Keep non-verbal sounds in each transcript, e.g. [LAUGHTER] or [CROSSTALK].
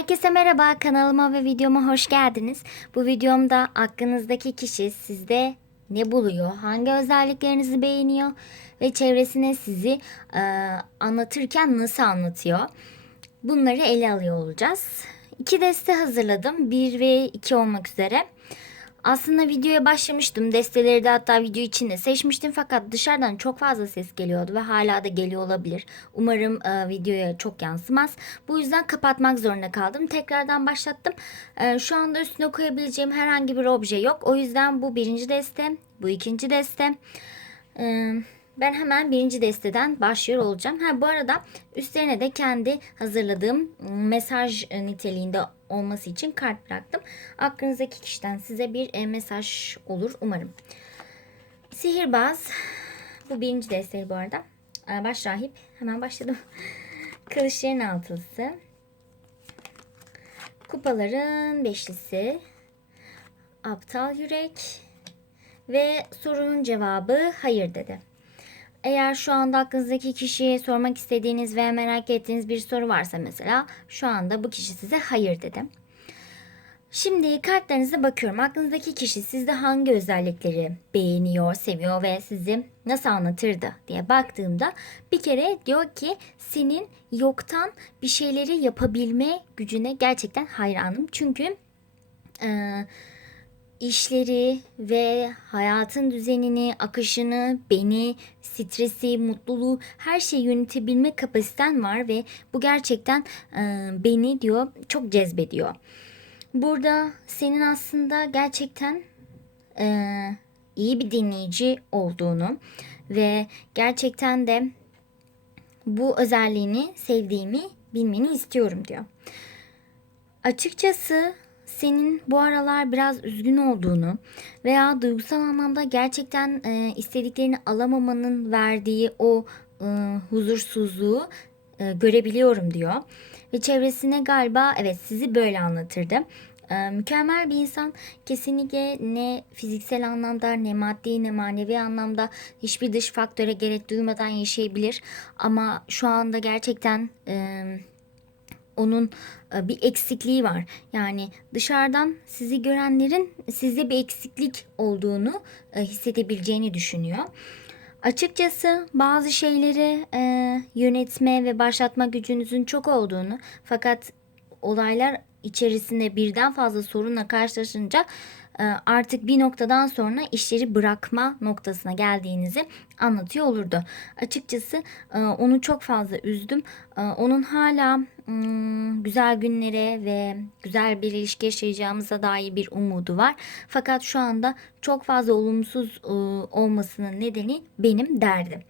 Herkese merhaba kanalıma ve videoma hoş geldiniz. Bu videomda aklınızdaki kişi sizde ne buluyor, hangi özelliklerinizi beğeniyor ve çevresine sizi e, anlatırken nasıl anlatıyor? Bunları ele alıyor olacağız. İki deste hazırladım. Bir ve iki olmak üzere. Aslında videoya başlamıştım. Desteleri de hatta video içinde seçmiştim. Fakat dışarıdan çok fazla ses geliyordu ve hala da geliyor olabilir. Umarım e, videoya çok yansımaz. Bu yüzden kapatmak zorunda kaldım. Tekrardan başlattım. E, şu anda üstüne koyabileceğim herhangi bir obje yok. O yüzden bu birinci deste, bu ikinci deste. E, ben hemen birinci desteden başlıyor olacağım. Ha bu arada üstlerine de kendi hazırladığım mesaj niteliğinde olması için kart bıraktım. Aklınızdaki kişiden size bir e, mesaj olur umarım. Sihirbaz. Bu birinci desteği bu arada. Ee, Baş rahip. Hemen başladım. [LAUGHS] Kılıçların altılısı. Kupaların beşlisi. Aptal yürek. Ve sorunun cevabı hayır dedi. Eğer şu anda aklınızdaki kişiye sormak istediğiniz veya merak ettiğiniz bir soru varsa mesela şu anda bu kişi size hayır dedi. Şimdi kartlarınıza bakıyorum. Aklınızdaki kişi sizde hangi özellikleri beğeniyor, seviyor ve sizi nasıl anlatırdı diye baktığımda bir kere diyor ki senin yoktan bir şeyleri yapabilme gücüne gerçekten hayranım. Çünkü eee işleri ve hayatın düzenini, akışını, beni, stresi, mutluluğu her şeyi yönetebilme kapasiten var ve bu gerçekten e, beni diyor çok cezbediyor. Burada senin aslında gerçekten e, iyi bir dinleyici olduğunu ve gerçekten de bu özelliğini sevdiğimi bilmeni istiyorum diyor. Açıkçası senin bu aralar biraz üzgün olduğunu veya duygusal anlamda gerçekten e, istediklerini alamamanın verdiği o e, huzursuzluğu e, görebiliyorum diyor. Ve çevresine galiba evet sizi böyle anlatırdı. E, mükemmel bir insan kesinlikle ne fiziksel anlamda ne maddi ne manevi anlamda hiçbir dış faktöre gerek duymadan yaşayabilir. Ama şu anda gerçekten... E, onun e, bir eksikliği var. Yani dışarıdan sizi görenlerin sizde bir eksiklik olduğunu e, hissedebileceğini düşünüyor. Açıkçası bazı şeyleri e, yönetme ve başlatma gücünüzün çok olduğunu fakat olaylar içerisinde birden fazla sorunla karşılaşınca artık bir noktadan sonra işleri bırakma noktasına geldiğinizi anlatıyor olurdu. Açıkçası e, onu çok fazla üzdüm. E, onun hala hmm, güzel günlere ve güzel bir ilişki yaşayacağımıza dair bir umudu var. Fakat şu anda çok fazla olumsuz olmasının nedeni benim derdim.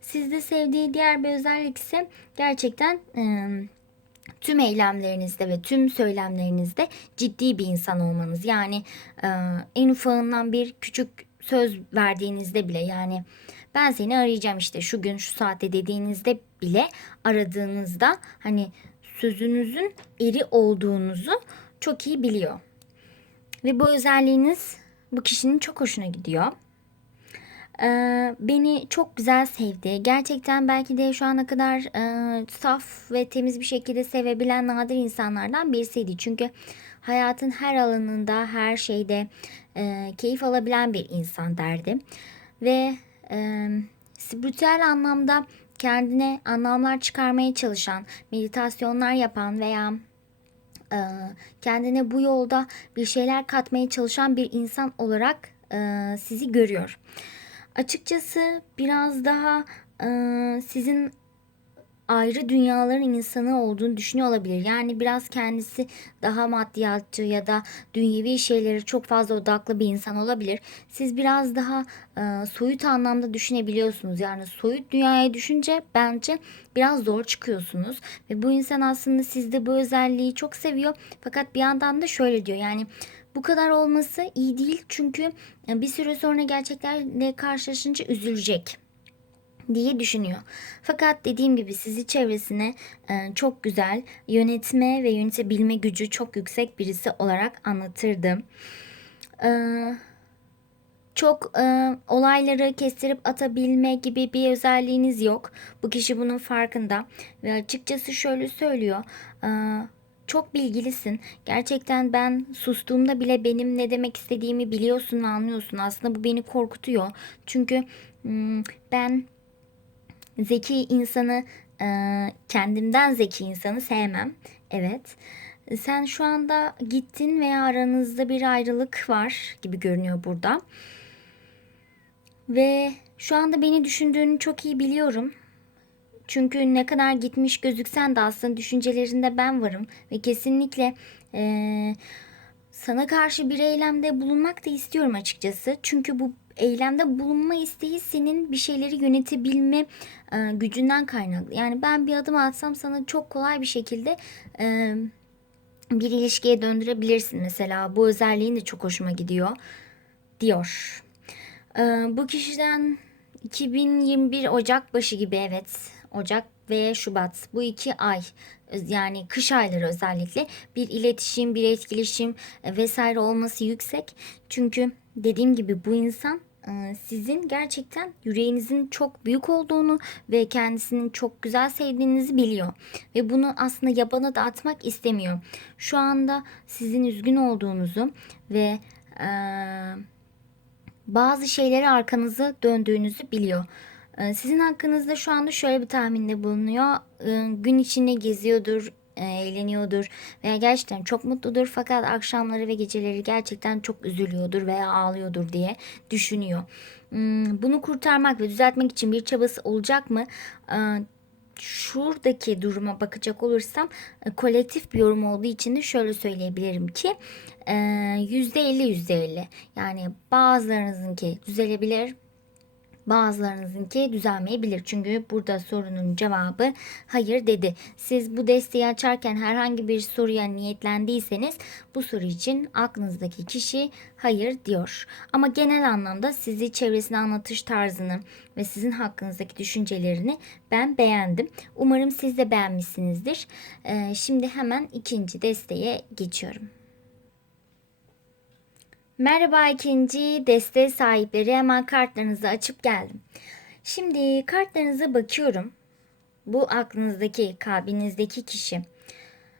Sizde sevdiği diğer bir özellik ise gerçekten tüm eylemlerinizde ve tüm söylemlerinizde ciddi bir insan olmanız. Yani e, en ufağından bir küçük söz verdiğinizde bile yani ben seni arayacağım işte şu gün şu saatte dediğinizde bile aradığınızda hani sözünüzün eri olduğunuzu çok iyi biliyor. Ve bu özelliğiniz bu kişinin çok hoşuna gidiyor. Beni çok güzel sevdi. Gerçekten belki de şu ana kadar e, saf ve temiz bir şekilde sevebilen nadir insanlardan birisiydi. Çünkü hayatın her alanında, her şeyde e, keyif alabilen bir insan derdi. Ve e, spiritüel anlamda kendine anlamlar çıkarmaya çalışan, meditasyonlar yapan veya e, kendine bu yolda bir şeyler katmaya çalışan bir insan olarak e, sizi görüyor. Açıkçası biraz daha e, sizin ayrı dünyaların insanı olduğunu düşünüyor olabilir. Yani biraz kendisi daha maddiyatçı ya da dünyevi şeylere çok fazla odaklı bir insan olabilir. Siz biraz daha e, soyut anlamda düşünebiliyorsunuz. Yani soyut dünyaya düşünce bence biraz zor çıkıyorsunuz. Ve bu insan aslında sizde bu özelliği çok seviyor. Fakat bir yandan da şöyle diyor yani bu kadar olması iyi değil çünkü bir süre sonra gerçeklerle karşılaşınca üzülecek diye düşünüyor. Fakat dediğim gibi sizi çevresine e, çok güzel yönetme ve yönetebilme gücü çok yüksek birisi olarak anlatırdım. E, çok e, olayları kestirip atabilme gibi bir özelliğiniz yok. Bu kişi bunun farkında ve açıkçası şöyle söylüyor çok bilgilisin. Gerçekten ben sustuğumda bile benim ne demek istediğimi biliyorsun anlıyorsun. Aslında bu beni korkutuyor. Çünkü ben zeki insanı kendimden zeki insanı sevmem. Evet. Sen şu anda gittin veya aranızda bir ayrılık var gibi görünüyor burada. Ve şu anda beni düşündüğünü çok iyi biliyorum. Çünkü ne kadar gitmiş gözüksen de aslında düşüncelerinde ben varım. Ve kesinlikle eee, sana karşı bir eylemde bulunmak da istiyorum açıkçası. Çünkü bu eylemde bulunma isteği senin bir şeyleri yönetebilme e, gücünden kaynaklı. Yani ben bir adım atsam sana çok kolay bir şekilde e, bir ilişkiye döndürebilirsin mesela. Bu özelliğin de çok hoşuma gidiyor diyor. Ee, bu kişiden 2021 Ocak başı gibi evet Ocak ve Şubat bu iki ay yani kış ayları özellikle bir iletişim bir etkileşim e, vesaire olması yüksek. Çünkü dediğim gibi bu insan e, sizin gerçekten yüreğinizin çok büyük olduğunu ve kendisinin çok güzel sevdiğinizi biliyor. Ve bunu aslında yabana da atmak istemiyor. Şu anda sizin üzgün olduğunuzu ve eee bazı şeyleri arkanızı döndüğünüzü biliyor. Ee, Sizin hakkınızda şu anda şöyle bir tahminde bulunuyor. Ee, Gün içinde geziyordur, e, eğleniyordur veya gerçekten çok mutludur fakat akşamları ve geceleri gerçekten çok üzülüyordur veya ağlıyordur diye düşünüyor. Hmm, Bunu kurtarmak ve düzeltmek için bir çabası olacak mı? Ee, şuradaki duruma bakacak olursam e, kolektif bir yorum olduğu için de şöyle söyleyebilirim ki e, yüzde elli yüzde elli yani bazılarınızınki düzelebilir Bazılarınızınki düzelmeyebilir. Çünkü burada sorunun cevabı hayır dedi. Siz bu desteği açarken herhangi bir soruya niyetlendiyseniz bu soru için aklınızdaki kişi hayır diyor. Ama genel anlamda sizi çevresine anlatış tarzını ve sizin hakkınızdaki düşüncelerini ben beğendim. Umarım siz de beğenmişsinizdir. Ee, şimdi hemen ikinci desteğe geçiyorum. Merhaba ikinci desteği sahipleri hemen kartlarınızı açıp geldim. Şimdi kartlarınıza bakıyorum. Bu aklınızdaki, kalbinizdeki kişi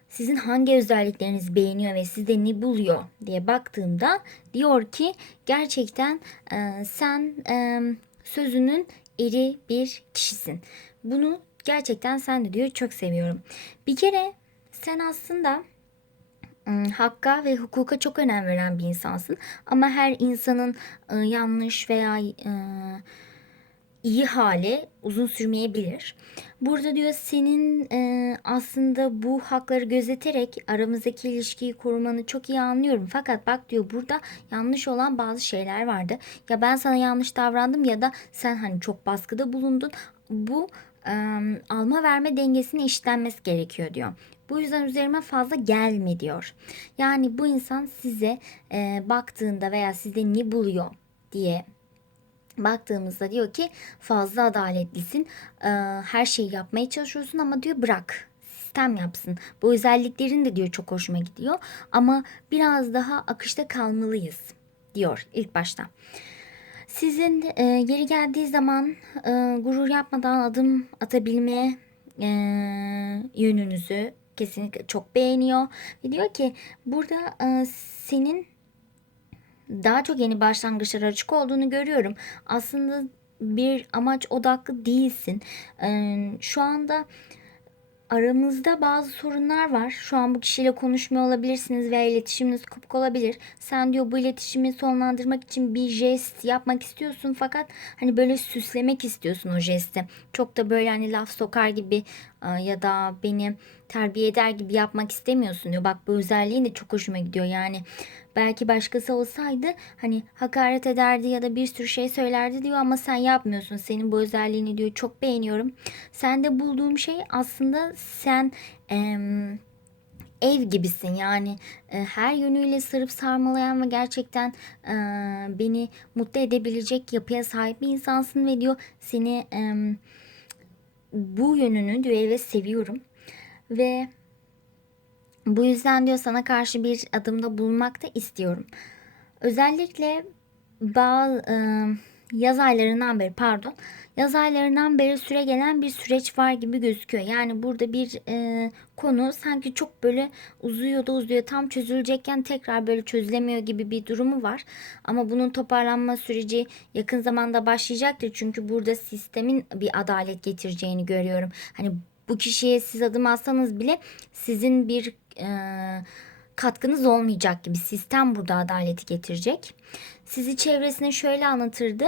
sizin hangi özelliklerinizi beğeniyor ve sizde ne buluyor diye baktığımda diyor ki gerçekten e, sen e, sözünün eri bir kişisin. Bunu gerçekten sen de diyor çok seviyorum. Bir kere sen aslında hakka ve hukuka çok önem veren bir insansın. Ama her insanın e, yanlış veya e, iyi hali uzun sürmeyebilir. Burada diyor senin e, aslında bu hakları gözeterek aramızdaki ilişkiyi korumanı çok iyi anlıyorum. Fakat bak diyor burada yanlış olan bazı şeyler vardı. Ya ben sana yanlış davrandım ya da sen hani çok baskıda bulundun. Bu alma verme dengesini eşitlenmesi gerekiyor diyor. Bu yüzden üzerime fazla gelme diyor. Yani bu insan size e, baktığında veya sizde ne buluyor diye baktığımızda diyor ki fazla adaletlisin. Ee, her şeyi yapmaya çalışıyorsun ama diyor bırak sistem yapsın. Bu özelliklerin de diyor çok hoşuma gidiyor. Ama biraz daha akışta kalmalıyız diyor ilk başta. Sizin e, yeri geldiği zaman e, gurur yapmadan adım atabilme e, yönünüzü kesinlikle çok beğeniyor. Ve diyor ki burada e, senin daha çok yeni başlangıçlara açık olduğunu görüyorum. Aslında bir amaç odaklı değilsin. Ee, şu anda aramızda bazı sorunlar var. Şu an bu kişiyle konuşmuyor olabilirsiniz veya iletişiminiz kopuk olabilir. Sen diyor bu iletişimi sonlandırmak için bir jest yapmak istiyorsun fakat hani böyle süslemek istiyorsun o jesti. Çok da böyle hani laf sokar gibi e, ya da beni terbiye eder gibi yapmak istemiyorsun diyor. Bak bu özelliğin de çok hoşuma gidiyor. Yani belki başkası olsaydı hani hakaret ederdi ya da bir sürü şey söylerdi diyor ama sen yapmıyorsun. Senin bu özelliğini diyor çok beğeniyorum. Sende bulduğum şey aslında sen em, ev gibisin yani e, her yönüyle sarıp sarmalayan ve gerçekten e, beni mutlu edebilecek yapıya sahip bir insansın ve diyor seni em, bu yönünü diyor evet seviyorum ve bu yüzden diyor sana karşı bir adımda bulunmak da istiyorum. Özellikle bazı yaz aylarından beri pardon yaz aylarından beri süre gelen bir süreç var gibi gözüküyor. Yani burada bir e, konu sanki çok böyle uzuyor da uzuyor tam çözülecekken tekrar böyle çözülemiyor gibi bir durumu var. Ama bunun toparlanma süreci yakın zamanda başlayacaktır. Çünkü burada sistemin bir adalet getireceğini görüyorum. Hani bu kişiye siz adım atsanız bile sizin bir e, katkınız olmayacak gibi sistem burada adaleti getirecek. Sizi çevresine şöyle anlatırdı.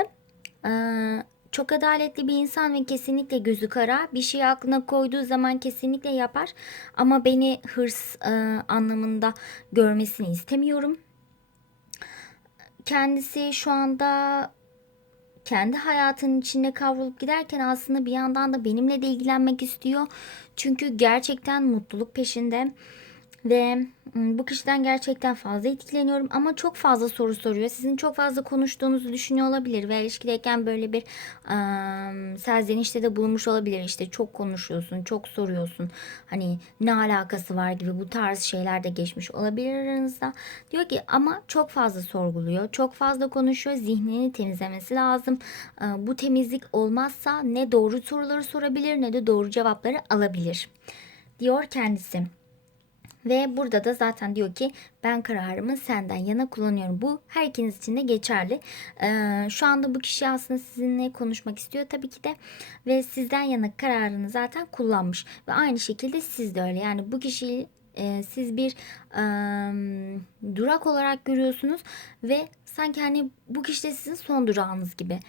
Ee, çok adaletli bir insan ve kesinlikle gözü kara. Bir şeyi aklına koyduğu zaman kesinlikle yapar. Ama beni hırs e, anlamında görmesini istemiyorum. Kendisi şu anda kendi hayatının içinde kavrulup giderken aslında bir yandan da benimle de ilgilenmek istiyor. Çünkü gerçekten mutluluk peşinde. Ve bu kişiden gerçekten fazla etkileniyorum ama çok fazla soru soruyor. Sizin çok fazla konuştuğunuzu düşünüyor olabilir ve ilişkideyken böyle bir ım, serzenişte de bulunmuş olabilir. İşte çok konuşuyorsun, çok soruyorsun. Hani ne alakası var gibi bu tarz şeyler de geçmiş olabilir aranızda. Diyor ki ama çok fazla sorguluyor, çok fazla konuşuyor. Zihnini temizlemesi lazım. Bu temizlik olmazsa ne doğru soruları sorabilir ne de doğru cevapları alabilir. Diyor kendisi. Ve burada da zaten diyor ki ben kararımı senden yana kullanıyorum. Bu her ikiniz için de geçerli. Ee, şu anda bu kişi aslında sizinle konuşmak istiyor tabii ki de. Ve sizden yana kararını zaten kullanmış. Ve aynı şekilde siz de öyle. Yani bu kişiyi e, siz bir e, durak olarak görüyorsunuz. Ve sanki hani bu kişi de sizin son durağınız gibi.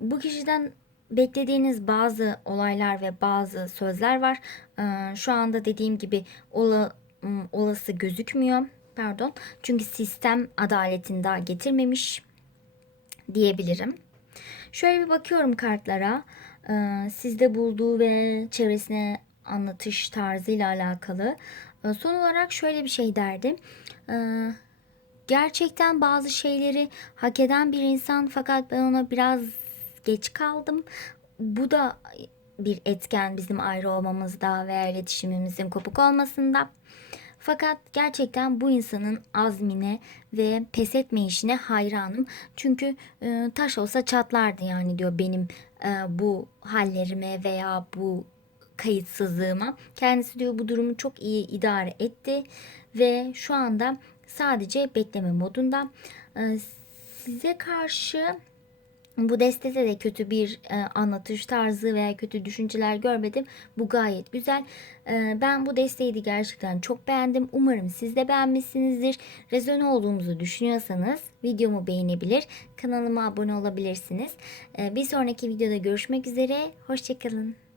Bu kişiden beklediğiniz bazı olaylar ve bazı sözler var. Ee, şu anda dediğim gibi ola, olası gözükmüyor. Pardon. Çünkü sistem adaletini daha getirmemiş diyebilirim. Şöyle bir bakıyorum kartlara. Ee, sizde bulduğu ve çevresine anlatış tarzıyla alakalı. Ee, son olarak şöyle bir şey derdim. Ee, gerçekten bazı şeyleri hak eden bir insan fakat ben ona biraz geç kaldım. Bu da bir etken bizim ayrı olmamızda veya iletişimimizin kopuk olmasında. Fakat gerçekten bu insanın azmine ve pes etmeyişine hayranım. Çünkü e, taş olsa çatlardı yani diyor benim e, bu hallerime veya bu kayıtsızlığıma. Kendisi diyor bu durumu çok iyi idare etti ve şu anda sadece bekleme modunda. E, size karşı bu destede de kötü bir e, anlatış tarzı veya kötü düşünceler görmedim. Bu gayet güzel. E, ben bu desteği de gerçekten çok beğendim. Umarım siz de beğenmişsinizdir. Rezone olduğumuzu düşünüyorsanız videomu beğenebilir, kanalıma abone olabilirsiniz. E, bir sonraki videoda görüşmek üzere. Hoşçakalın.